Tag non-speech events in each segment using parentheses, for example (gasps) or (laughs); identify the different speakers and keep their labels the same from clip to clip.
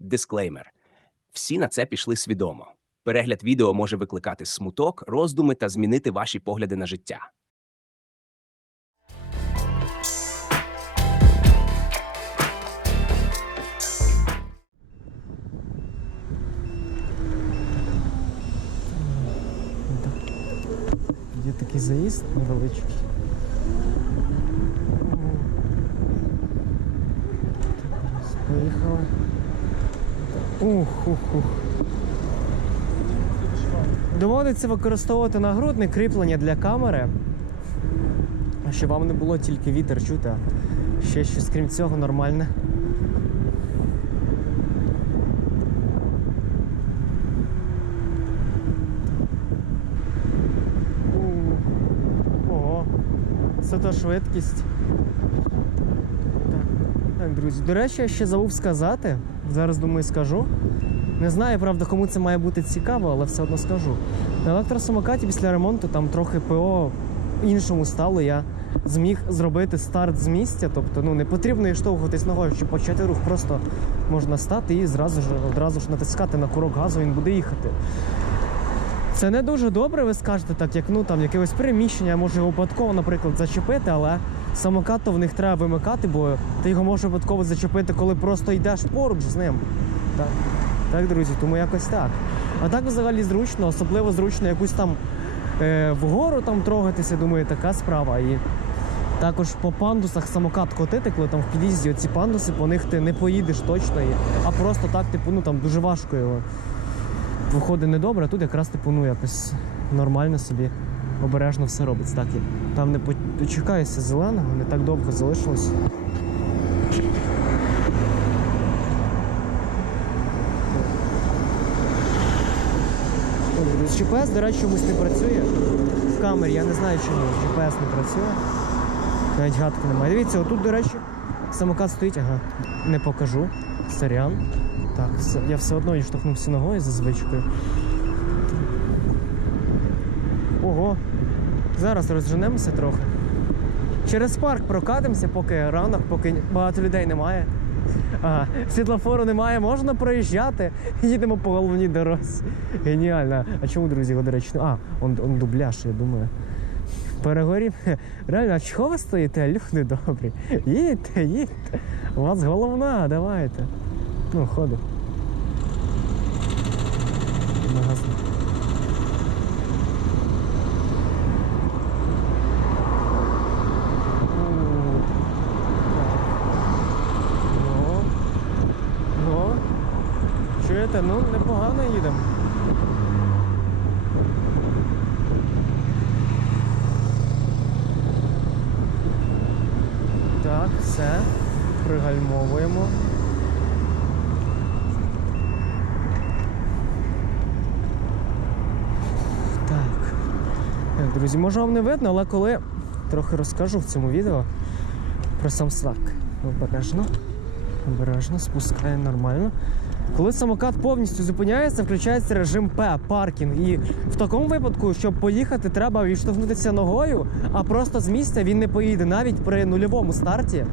Speaker 1: Дисклеймер. Всі на це пішли свідомо. Перегляд відео може викликати смуток, роздуми та змінити ваші погляди на життя.
Speaker 2: Є такий заїзд невеличкий. Поїхали. Ух, ух, ух. Доводиться використовувати нагрудне кріплення для камери, щоб вам не було тільки вітер чути, а ще щось крім цього нормальне. Ого, це та швидкість. Так, друзі, до речі, я ще забув сказати. Зараз думаю, скажу. Не знаю, правда, кому це має бути цікаво, але все одно скажу. На електросамокаті після ремонту там трохи ПО іншому стало. Я зміг зробити старт з місця, тобто ну не потрібно іштовхуватись ногою, щоб почати рух, просто можна стати і зразу ж одразу ж натискати на курок газу, він буде їхати. Це не дуже добре, ви скажете, так як ну там якесь приміщення, може випадково, наприклад, зачепити, але самокат то в них треба вимикати, бо ти його можеш випадково зачепити, коли просто йдеш поруч з ним. Так, так друзі, тому якось так. А так взагалі зручно, особливо зручно якусь там е, вгору там трогатися, думаю, така справа. І також по пандусах самокат котити, коли там в під'їзді ці пандуси, по них ти не поїдеш точно, а просто так, типу, ну там дуже важко його виходить недобре, а тут якраз типу, ну якось нормально собі обережно все робиться. Так, там не по- зеленого, не так довго залишилось. GPS, до речі, чомусь не працює. В камері я не знаю чому. GPS не працює. Навіть гадки немає. Дивіться, отут, до речі, самокат стоїть, ага. Не покажу. Сорян. Так, я все одно штовхнувся ногою за звичкою. Ого. Зараз розженемося трохи. Через парк прокатимося, поки ранок, поки багато людей немає. Ага, світлофору немає, можна проїжджати. Їдемо по головній дорозі. Геніально. А чому, друзі, його, до речі, а, он, он дубляж, я думаю. Перегорів. Реально, а чого ви стоїте? Люди добрі. Їдьте, їдьте. У вас головна, давайте. Ну, ходу. Магазин. У, так. Ну. Ну. Чуєте, ну непогано їдемо. Так, все. Пригальмовуємо. Так. Так, друзі, може вам не видно, але коли трохи розкажу в цьому відео про сам свак. Обережно. Обережно, спускає нормально. Коли самокат повністю зупиняється, включається режим П паркінг. І в такому випадку, щоб поїхати, треба відштовхнутися ногою, а просто з місця він не поїде навіть при нульовому старті.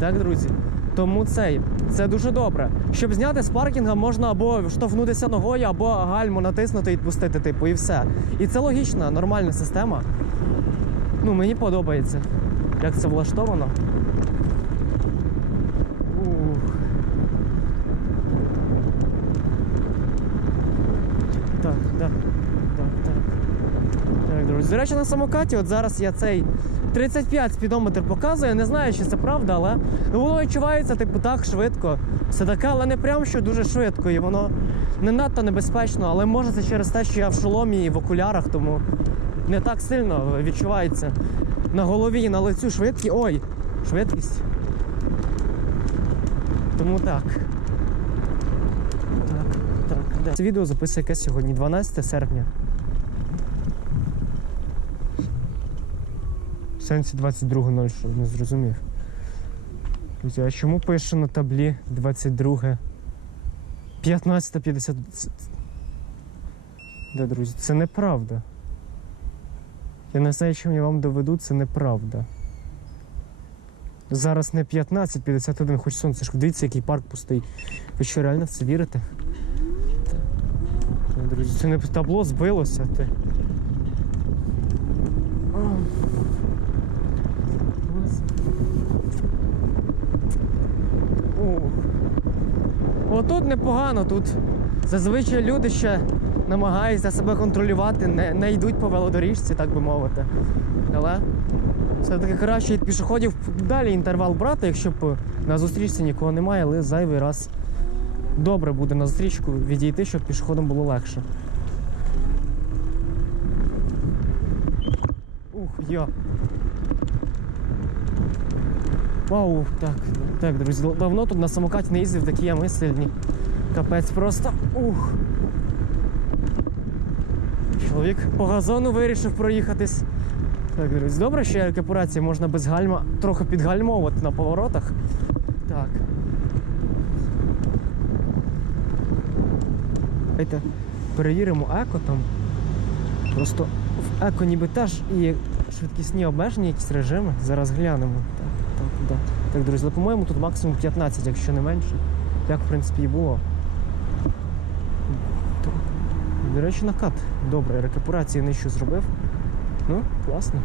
Speaker 2: Так, друзі. Тому цей це дуже добре. Щоб зняти з паркінга, можна або штовхнутися ногою, або гальму натиснути і відпустити, типу, і все. І це логічна, нормальна система. Ну, мені подобається, як це влаштовано. Ух. Так, так, так, так. Так, друзі. До речі, на самокаті, от зараз я цей 35 спідометр показує. Не знаю, чи це правда, але воно відчувається типу так швидко. Все таке, але не прям що дуже швидко. І воно не надто небезпечно, але може це через те, що я в шоломі і в окулярах, тому не так сильно відчувається на голові і на лицю швидкість. Ой, швидкість. Тому так. Так, так, де. Це відео записує яке сьогодні, 12 серпня. Сенсі 22.0, що не зрозумів. Друзі, а чому пише на таблі 22? 15.50. Це- Де, друзі? Це неправда. Я не знаю, чим я вам доведу, це неправда. Зараз не 15, 51, хоч сонце ж. Дивіться, який парк пустий. Ви що, реально в це вірите? Друзі, це не табло збилося. Ти. А. Ось. Ух. Отут непогано, тут зазвичай люди ще намагаються себе контролювати, не, не йдуть по велодоріжці, так би мовити. Але все-таки краще від пішоходів далі інтервал брати, якщо б на зустрічці нікого немає, але зайвий раз добре буде на зустрічку відійти, щоб пішоходам було легше. Ух, я. Вау, так, так, друзі, давно тут на самокаті не їздив, такі ями сильні. Капець просто. Ух. Чоловік по газону вирішив проїхатись. Так, друзі, добре, що є рекуперація, можна без гальма трохи підгальмовувати на поворотах. Так. Давайте перевіримо еко там. Просто в еко ніби теж і швидкісні обмеження, якісь режими. Зараз глянемо. Да. так, друзі, але, по-моєму, тут максимум 15, якщо не менше. Як в принципі і було. До речі, накат. Добре, рекуперацію нижче зробив. Ну, класно.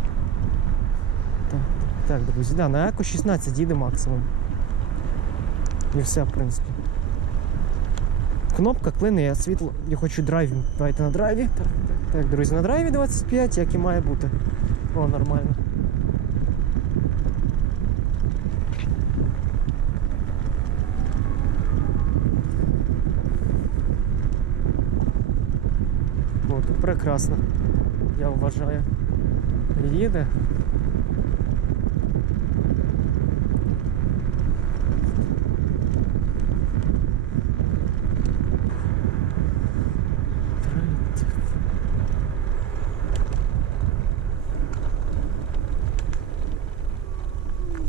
Speaker 2: Так, так, друзі, да, на еко 16 їде максимум. І все, в принципі. Кнопка клине, я світло. Я хочу драйвінг. Давайте на драйві. Так, так, так, друзі, на драйві 25, як і має бути. О, нормально. О, тут прекрасно. Я вважаю. Їде.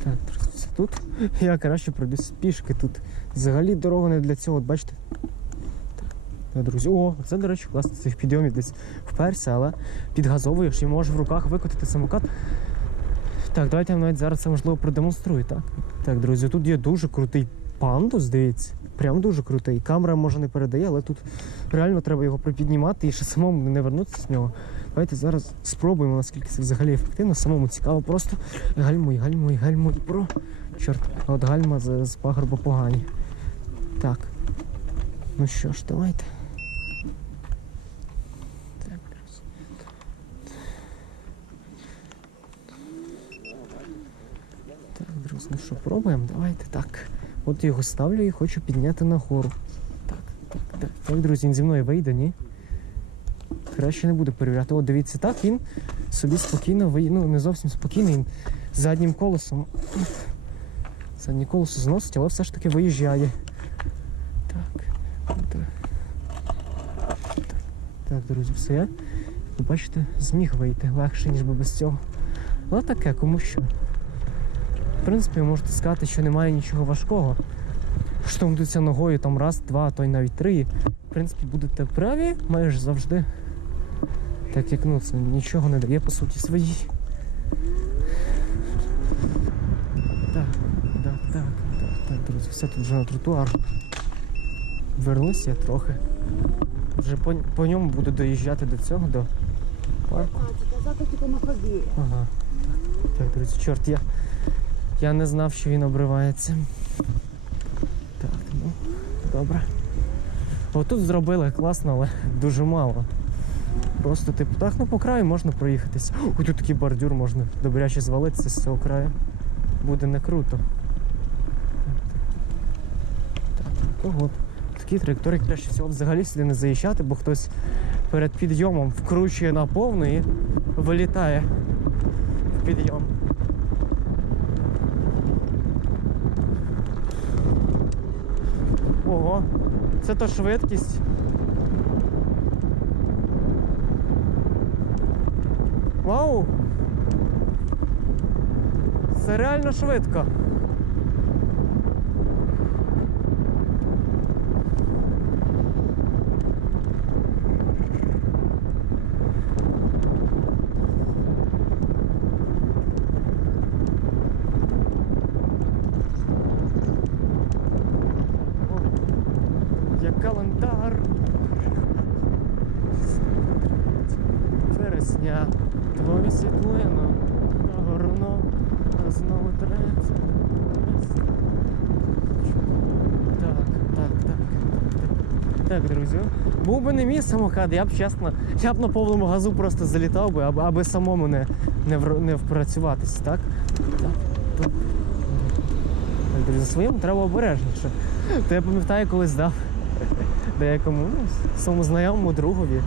Speaker 2: Так, тут. Я краще пройдусь пішки тут. Взагалі дорога не для цього, бачите? Друзі. О, це, до речі, класно цих підйомів десь вперся, але підгазовуєш і можеш в руках викотити самокат. Так, давайте я навіть зараз це можливо продемонструю, так? Так, друзі, тут є дуже крутий пандус, дивіться. Прям дуже крутий. Камера може не передає, але тут реально треба його припіднімати і ще самому не вернутися з нього. Давайте зараз спробуємо, наскільки це взагалі ефективно. Самому цікаво, просто гальмуй, гальмуй, гальмуй. Про. Чорт, от гальма з, з пагорба погані. Так. Ну що ж, давайте. Так, друзі. Так, друзі, ну що, пробуємо? Давайте так. От його ставлю і хочу підняти нагору. Так, так, так. Так, друзі, він зі мною вийде, ні? Краще не буду перевіряти. О, дивіться, так він собі спокійно виїде. Ну, не зовсім спокійно, він заднім колесом. Заднє колесо зносить, але все ж таки виїжджає. Так. Так, так друзі, все. Ви бачите, зміг вийти легше, ніж би без цього. Але таке, кому що. В принципі, ви можете сказати, що немає нічого важкого. Штовхнутися ногою там раз, два, то й навіть три. В принципі, будете праві майже завжди. Так як ну це нічого не дає по суті своїй. Так, так, так, так, так, друзі, все тут вже на тротуар. Вернусь я трохи. Вже по, по ньому буду доїжджати до цього, до парку.
Speaker 3: А, типу на ході.
Speaker 2: Ага. Так друзі, чорт, я, я не знав, що він обривається. Так, ну, добре. Отут зробили класно, але дуже мало. Просто типу, так, ну по краю можна проїхатись. Ой, тут такий бордюр можна добряче звалитися з цього краю. Буде не круто. Так, так, от. Такі траєкторії краще всього взагалі сюди не заїжджати, бо хтось перед підйомом вкручує на повну і вилітає в підйом. Ого, це то швидкість. Вау! Це реально швидко. Календар. Вересня, твою світлину горно, а знову третє. Так, так, так, так. Так, друзі. Був би не мій самокат, я б чесно, я б на повному газу просто залітав би, аби, аби самому не, не, вр- не впрацюватись, так? Так, так. Друзі, своєму треба обережніше. То я пам'ятаю, колись дав деякому ну, своєму знайомому другові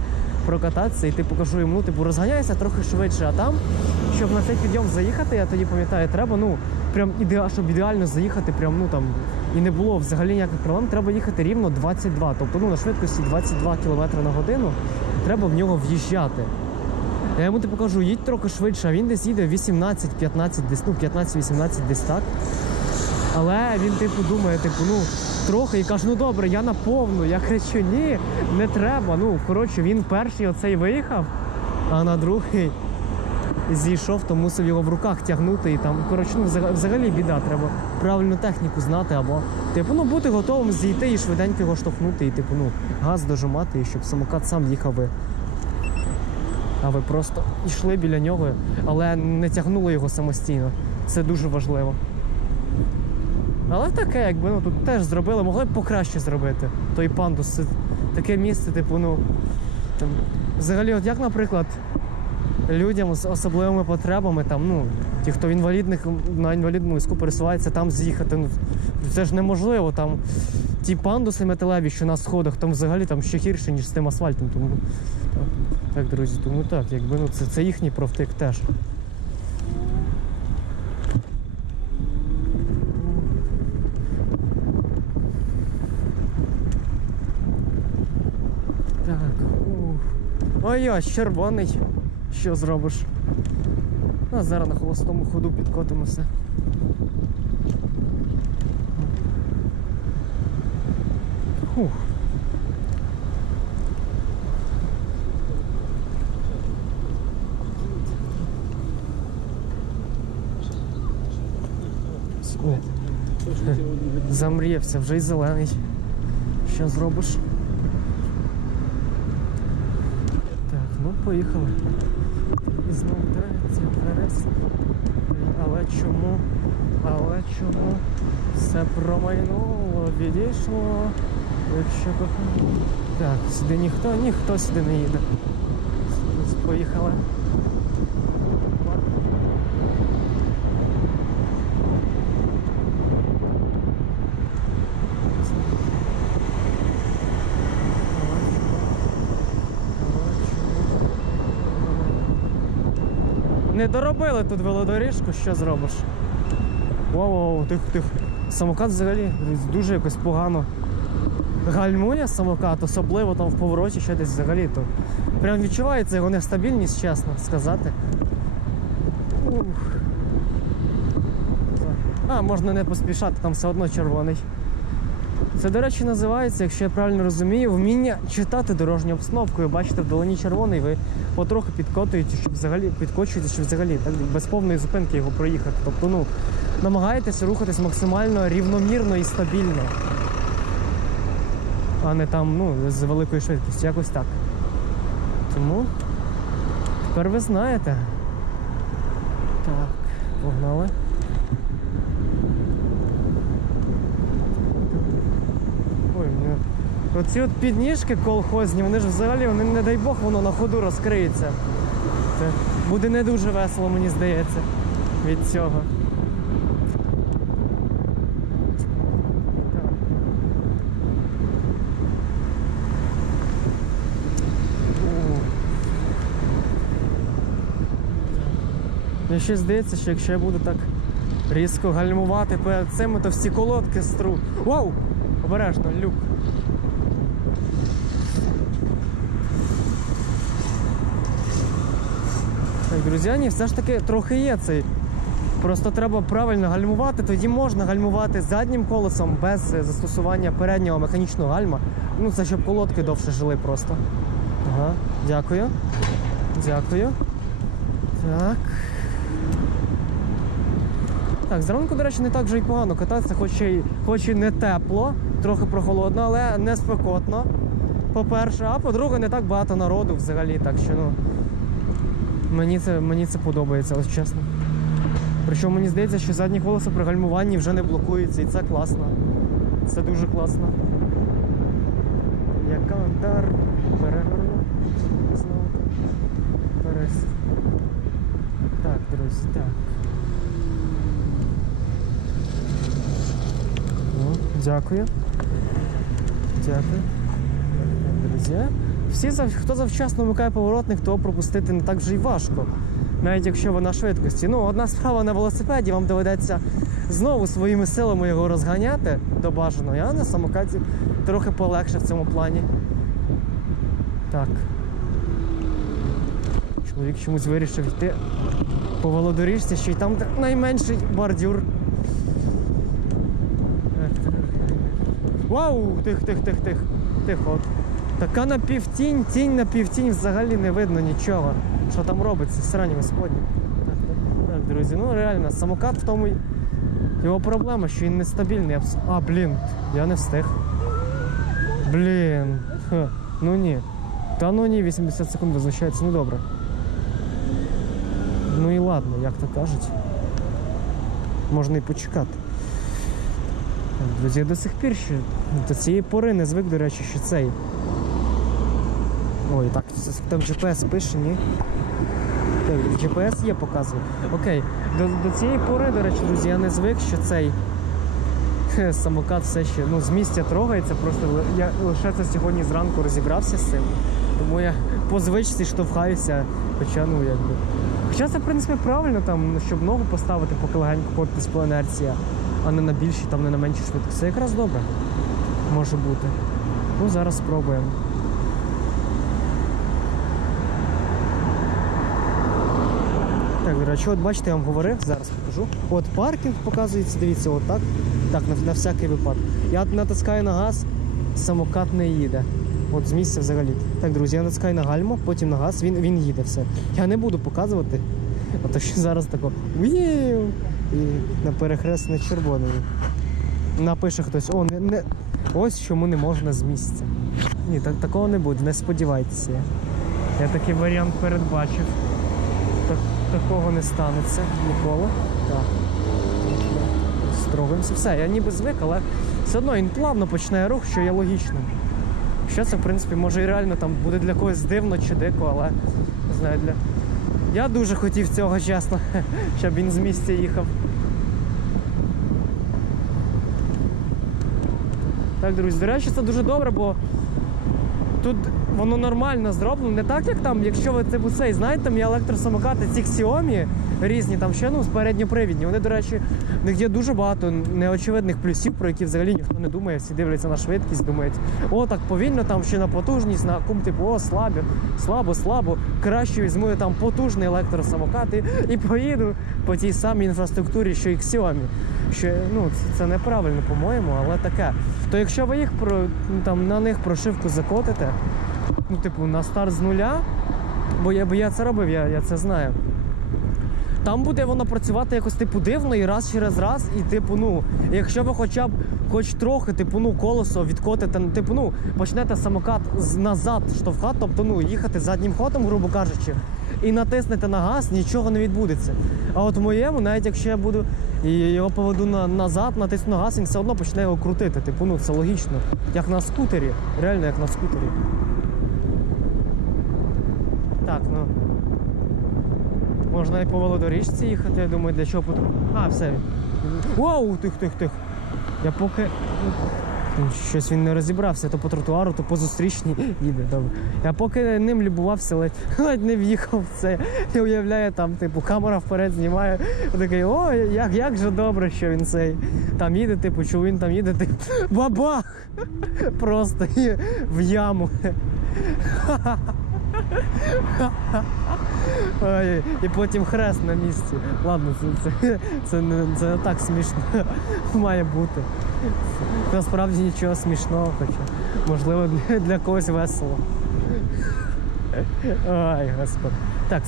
Speaker 2: прокататися, і ти покажу йому, типу, розганяйся трохи швидше, а там, щоб на цей підйом заїхати, я тоді пам'ятаю, треба, ну, прям ідеа, щоб ідеально заїхати, прям, ну там, і не було взагалі ніяких проблем, треба їхати рівно 22. Тобто, ну, на швидкості 22 км на годину треба в нього в'їжджати. Я йому типу кажу, їдь трохи швидше, а він десь їде 18-15, десь, ну 15-18 десь так. Але він, типу, думає, типу, ну, трохи і каже, ну добре, я наповну. Я кричу, ні, не треба. Ну, коротше, він перший оцей виїхав, а на другий зійшов, то мусив його в руках тягнути і там. Коротше, ну взагалі біда, треба правильну техніку знати, або типу, ну бути готовим зійти і швиденько його штовхнути, і типу, ну, газ дожимати, і щоб самокат сам їхав би. А ви просто йшли біля нього, але не тягнули його самостійно. Це дуже важливо. Але таке, якби ну тут теж зробили, могли б покраще зробити. Той пандус, це таке місце, типу, ну. Там, взагалі, от як, наприклад, людям з особливими потребами, там, ну, ті, хто в інвалідних на інвалідному візку пересувається, там з'їхати. Ну, це ж неможливо. Там ті пандуси металеві, що на сходах, там взагалі там ще гірше, ніж з тим асфальтом. Тому так, друзі, тому так, якби ну це, це їхній профтик теж. Так, ух. Ой, ось червоний. Що зробиш? А зараз на холостому ходу підкотимося. Фух. О, замріявся, вже й зелений. Що зробиш? Так, ну поїхали. І знову третя вересня. Але чому? Але чому? Все промайнуло, відійшло. Якщо кохання. Так, сюди ніхто, ніхто сюди не їде. Поїхали. Не доробили тут велодоріжку, що зробиш? Воу-воу, тих, тих. Самокат взагалі дуже якось погано гальмує самокат, особливо там в повороті ще десь взагалі. То прям відчувається його нестабільність, чесно сказати. Ух. А, можна не поспішати, там все одно червоний. Це, до речі, називається, якщо я правильно розумію, вміння читати дорожню обстановку. Ви бачите, вдалині червоний, ви потроху підкотуєте, щоб взагалі підкочуєте, щоб взагалі так без повної зупинки його проїхати. Тобто, ну, намагаєтесь рухатись максимально рівномірно і стабільно. А не там, ну, з великою швидкістю, якось так. Тому тепер ви знаєте. Так, погнали. Ой, мене. Оці от підніжки колхозні, вони ж взагалі, вони, не дай Бог, воно на ходу розкриється. Це буде не дуже весело, мені здається, від цього. Мені ще здається, що якщо я буду так різко гальмувати перед цими, то всі колодки стру. Вау! Обережно, люк. Так, друзі, ні, все ж таки трохи є цей. Просто треба правильно гальмувати, тоді можна гальмувати заднім колесом без е, застосування переднього механічного гальма. Ну, це щоб колодки довше жили просто. Ага, дякую. Дякую. Так. Так, зранку, до речі, не так вже й погано кататися, хоч і, хоч і не тепло, трохи прохолодно, але не спекотно. По-перше, а по-друге, не так багато народу взагалі, так що ну. Мені це, мені це подобається, ось чесно. Причому мені здається, що задні колеса при гальмуванні вже не блокуються, і це класно. Це дуже класно. Я календар переверну. Знову. Перес. Так, друзі, так. Ну, дякую. Дякую. Друзі. Всі, хто завчасно вмикає поворотник, того пропустити не так вже й важко. Навіть якщо ви на швидкості. Ну, одна справа на велосипеді, вам доведеться знову своїми силами його розганяти до бажаного. Я на самокаті трохи полегше в цьому плані. Так. Чоловік чомусь вирішив йти по велодоріжці, ще й там найменший бордюр. Вау! Тих, тих, тих, тих. Тихо. Така напівтінь, тінь на півтінь взагалі не видно нічого. Що там робиться, срані. Так, так, так, друзі, ну реально, самокат в тому. Його проблема, що він нестабільний. абс- А, блін, я не встиг. Блін. Ха, ну ні. Та ну ні, 80 секунд визначається, ну добре. Ну і ладно, як то кажуть. Можна і почекати. Друзі, я до сих пір ще до цієї пори не звик, до речі, що цей. Ой, так, там GPS пише, ні. Так, GPS є, показує. Окей. До, до цієї пори, до речі, друзі, я не звик, що цей (laughs) самокат все ще ну, з місця трогається. Просто я лише це сьогодні зранку розібрався з цим. Тому я по звичці штовхаюся, хоча ну якби. Хоча це, в принципі, правильно, там, щоб ногу поставити, поки легенько котитись по інерція, а не на більшій, там не на меншій швидкості. Це якраз добре може бути. Ну, зараз спробуємо. Так, речі, от бачите, я вам говорив, зараз покажу. От паркінг показується, дивіться, от так. Так, на, на всякий випадок. Я натискаю на газ, самокат не їде. От з місця взагалі. Так, друзі, я натискаю на гальмо, потім на газ, він, він їде все. Я не буду показувати, (laughs) а то що зараз тако і на перехрест не червоний. Напише хтось, о, не, не... ось чому не можна з місця. Ні, так, такого не буде, не сподівайтеся. Я такий варіант передбачив. Так, такого не станеться ніколи. Так. Строгаємося. Все, я ніби звик, але все одно він плавно починає рух, що є логічним. Що це, в принципі, може і реально там буде для когось дивно чи дико, але не знаю, для. Я дуже хотів цього, чесно, (laughs) щоб він з місця їхав. Так, друзі, до речі, це дуже добре, бо тут воно нормально зроблено. Не так, як там, якщо ви типу цей, знаєте, там є електросамокати, ці Xiaomi різні, там ще ну, передньопривідні. Вони, до речі, в них є дуже багато неочевидних плюсів, про які взагалі ніхто не думає. Всі дивляться на швидкість, думають, о, так повільно, там ще на потужність, на кум, типу, о, слабо, слабо, слабо. Краще візьму я там потужний електросамокат і, і поїду по тій самій інфраструктурі, що і Xiaomi. Що ну, це, неправильно, по-моєму, але таке. То якщо ви їх про ну, там на них прошивку закотите, ну, типу, на старт з нуля, бо я, бо я це робив, я, я це знаю. Там буде воно працювати якось типу дивно і раз через раз, і типу, ну, якщо ви хоча б хоч трохи, типу, ну, колесо відкотите, ну, типу, ну, почнете самокат назад штовхати, тобто ну, їхати заднім ходом, грубо кажучи, і натиснете на газ, нічого не відбудеться. А от в моєму, навіть якщо я буду і його поведу на, назад, натисну на газ, він все одно почне його крутити. Типу, ну це логічно. Як на скутері. Реально як на скутері. Так, ну. Можна і по велодоріжці їхати, я думаю, для чого потрібно. А, все. Вау, тих, тих, тих. Я поки. Ну, Щось він не розібрався, то по тротуару, то по зустрічній (gasps) їде. Добре. Я поки ним любувався, ледь, (laughs) ледь не в'їхав в це. Я уявляю, там, типу, камера вперед знімає. Такий, о, як, як же добре, що він цей там їде, типу, що він там їде, типу, бабах! (laughs) Просто в яму. (laughs) Ой, і потім хрест на місці. Ладно, це, це, це, не, це не так смішно має бути. Насправді нічого смішного, хоча можливо для, для когось весело. Ай, господи. Так,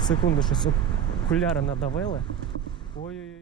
Speaker 2: секунду, щось окуляри надавили. Ой-ой-ой.